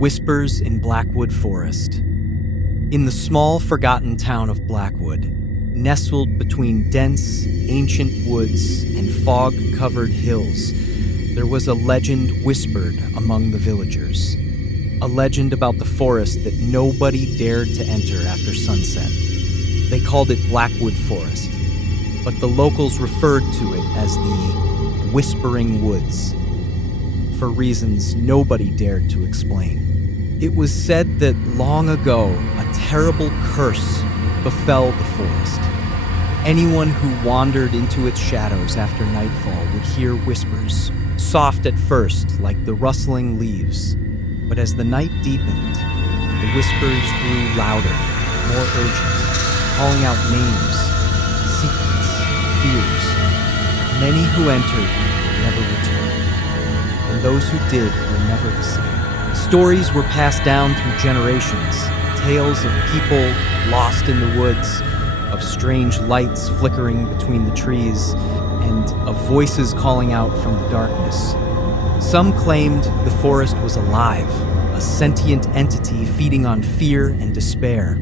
Whispers in Blackwood Forest. In the small, forgotten town of Blackwood, nestled between dense, ancient woods and fog-covered hills, there was a legend whispered among the villagers. A legend about the forest that nobody dared to enter after sunset. They called it Blackwood Forest, but the locals referred to it as the Whispering Woods, for reasons nobody dared to explain. It was said that long ago, a terrible curse befell the forest. Anyone who wandered into its shadows after nightfall would hear whispers, soft at first like the rustling leaves. But as the night deepened, the whispers grew louder, more urgent, calling out names, secrets, fears. Many who entered never returned, and those who did were never the same. Stories were passed down through generations, tales of people lost in the woods, of strange lights flickering between the trees, and of voices calling out from the darkness. Some claimed the forest was alive, a sentient entity feeding on fear and despair.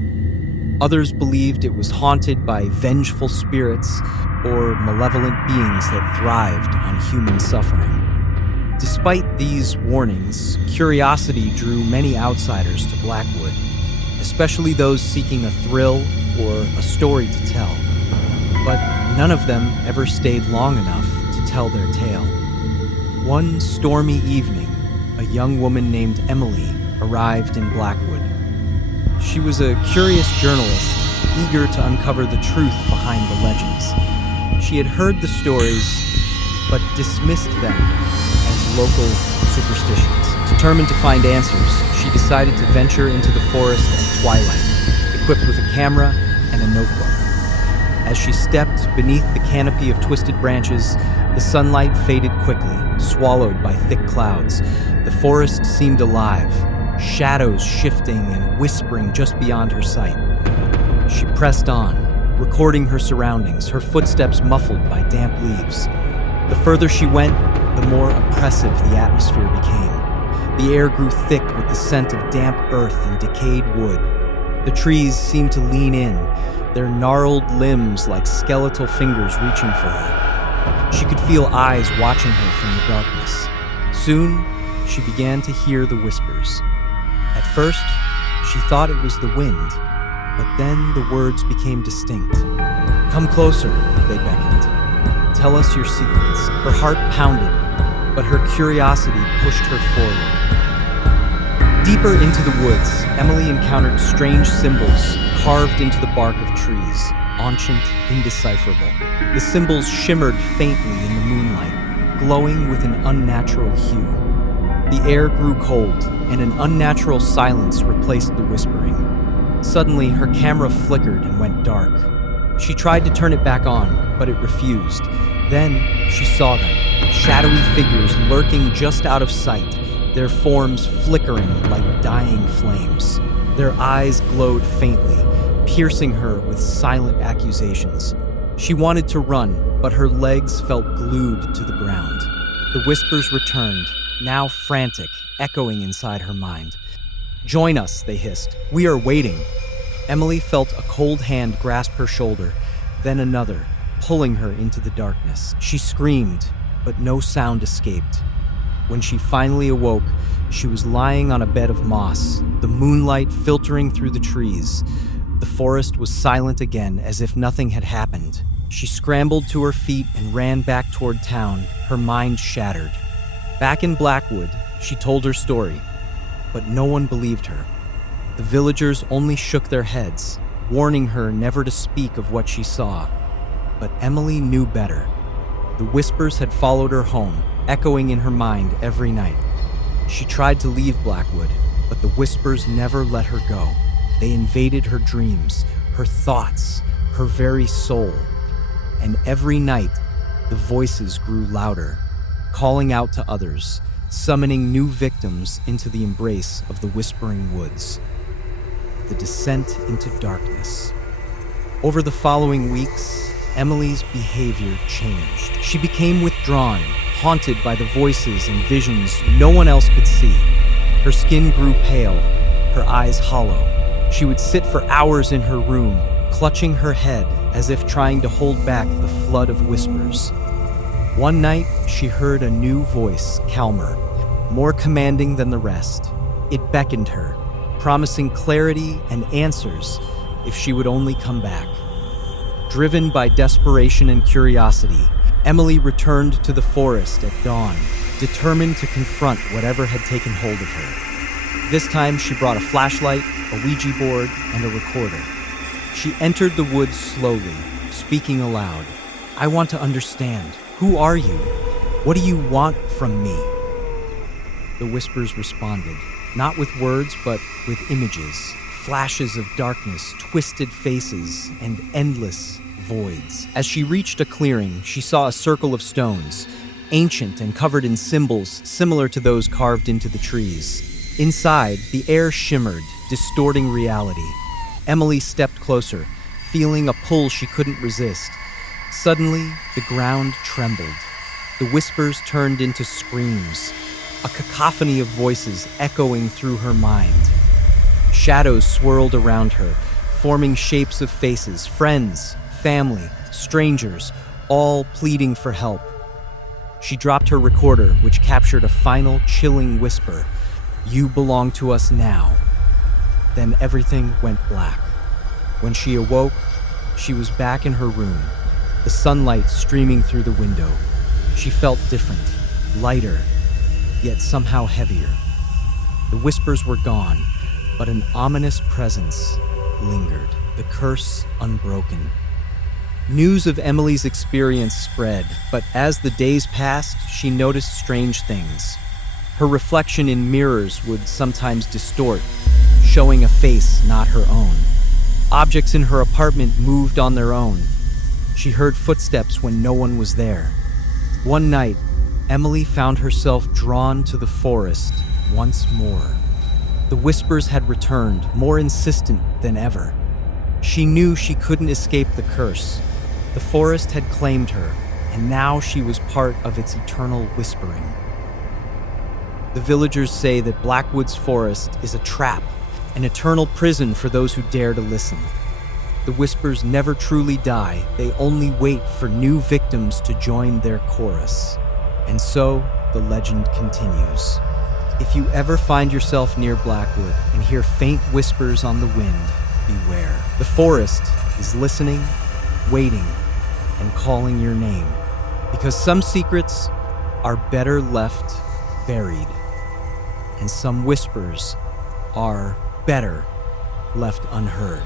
Others believed it was haunted by vengeful spirits or malevolent beings that thrived on human suffering. Despite these warnings, curiosity drew many outsiders to Blackwood, especially those seeking a thrill or a story to tell. But none of them ever stayed long enough to tell their tale. One stormy evening, a young woman named Emily arrived in Blackwood. She was a curious journalist, eager to uncover the truth behind the legends. She had heard the stories, but dismissed them as local superstitions. Determined to find answers, she decided to venture into the forest at twilight, equipped with a camera and a notebook. As she stepped beneath the canopy of twisted branches, the sunlight faded quickly, swallowed by thick clouds. The forest seemed alive, shadows shifting and whispering just beyond her sight. She pressed on, recording her surroundings, her footsteps muffled by damp leaves. The further she went, the more oppressive the atmosphere became. The air grew thick with the scent of damp earth and decayed wood. The trees seemed to lean in, their gnarled limbs like skeletal fingers reaching for her. She could feel eyes watching her from the darkness. Soon, she began to hear the whispers. At first, she thought it was the wind, but then the words became distinct. "Come closer," they beckoned. "Tell us your secrets." Her heart pounded, but her curiosity pushed her forward. Deeper into the woods, Emily encountered strange symbols carved into the bark of trees, ancient, indecipherable. The symbols shimmered faintly in the moonlight, glowing with an unnatural hue. The air grew cold, and an unnatural silence replaced the whispering. Suddenly, her camera flickered and went dark. She tried to turn it back on, but it refused. Then, she saw them, shadowy figures lurking just out of sight, their forms flickering like dying flames. Their eyes glowed faintly, piercing her with silent accusations. She wanted to run, but her legs felt glued to the ground. The whispers returned, now frantic, echoing inside her mind. "Join us," they hissed. "We are waiting." Emily felt a cold hand grasp her shoulder, then another, pulling her into the darkness. She screamed, but no sound escaped. When she finally awoke, she was lying on a bed of moss, the moonlight filtering through the trees. The forest was silent again, as if nothing had happened. She scrambled to her feet and ran back toward town, her mind shattered. Back in Blackwood, she told her story, but no one believed her. The villagers only shook their heads, warning her never to speak of what she saw. But Emily knew better. The whispers had followed her home, echoing in her mind every night. She tried to leave Blackwood, but the whispers never let her go. They invaded her dreams, her thoughts, her very soul. And every night, the voices grew louder, calling out to others, summoning new victims into the embrace of the Whispering Woods. The descent into darkness. Over the following weeks, Emily's behavior changed. She became withdrawn, haunted by the voices and visions no one else could see. Her skin grew pale, her eyes hollow. She would sit for hours in her room, clutching her head as if trying to hold back the flood of whispers. One night, she heard a new voice, calmer, more commanding than the rest. It beckoned her, promising clarity and answers if she would only come back. Driven by desperation and curiosity, Emily returned to the forest at dawn, determined to confront whatever had taken hold of her. This time, she brought a flashlight, a Ouija board, and a recorder. She entered the woods slowly, speaking aloud. "I want to understand. Who are you? What do you want from me?" The whispers responded, not with words, but with images, flashes of darkness, twisted faces, and endless voids. As she reached a clearing, she saw a circle of stones, ancient and covered in symbols similar to those carved into the trees. Inside, the air shimmered, distorting reality. Emily stepped closer, feeling a pull she couldn't resist. Suddenly, the ground trembled. The whispers turned into screams, a cacophony of voices echoing through her mind. Shadows swirled around her, forming shapes of faces, friends, family, strangers, all pleading for help. She dropped her recorder, which captured a final chilling whisper, "You belong to us now." Then everything went black. When she awoke, she was back in her room, the sunlight streaming through the window. She felt different, lighter, yet somehow heavier. The whispers were gone, but an ominous presence lingered, the curse unbroken. News of Emily's experience spread, but as the days passed, she noticed strange things. Her reflection in mirrors would sometimes distort, showing a face not her own. Objects in her apartment moved on their own. She heard footsteps when no one was there. One night, Emily found herself drawn to the forest once more. The whispers had returned, more insistent than ever. She knew she couldn't escape the curse. The forest had claimed her, and now she was part of its eternal whispering. The villagers say that Blackwood's forest is a trap, an eternal prison for those who dare to listen. The whispers never truly die, they only wait for new victims to join their chorus. And so, the legend continues. If you ever find yourself near Blackwood and hear faint whispers on the wind, beware. The forest is listening, waiting, and calling your name. Because some secrets are better left buried, and some whispers are better left unheard.